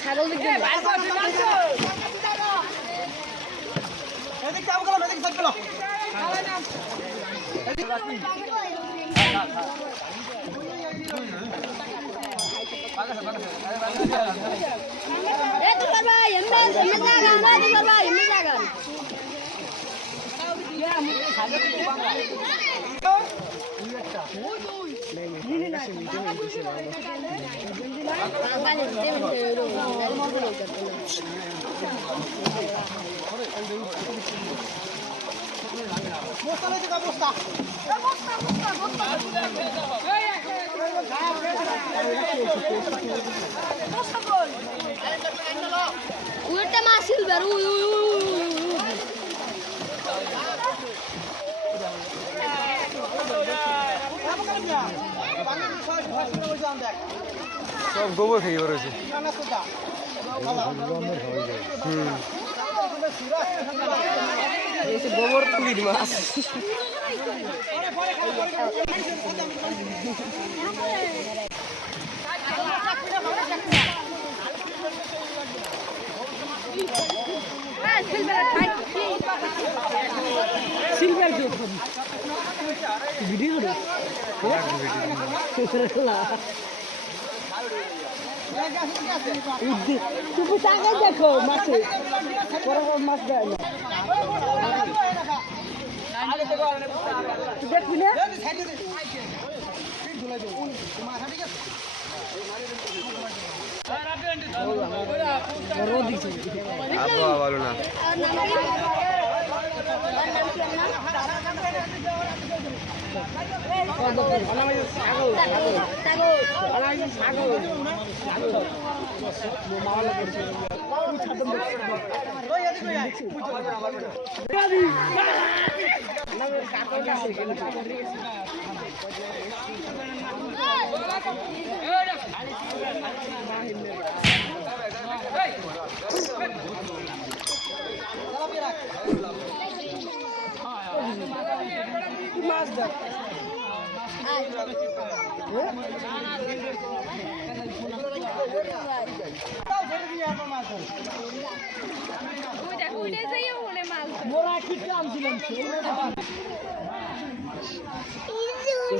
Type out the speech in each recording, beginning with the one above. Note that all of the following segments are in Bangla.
ছাগল দিকে উইটা মাসিল বের সব গোবর খেয়ে বেরোছে গোবর পুলির মাছ সিলভার ভিডিও তুমি টাকা দেখো মাছে মাছ দেয় না দেখবি না ভালো না মাছ দেখ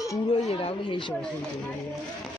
পুরো এই সমস্যা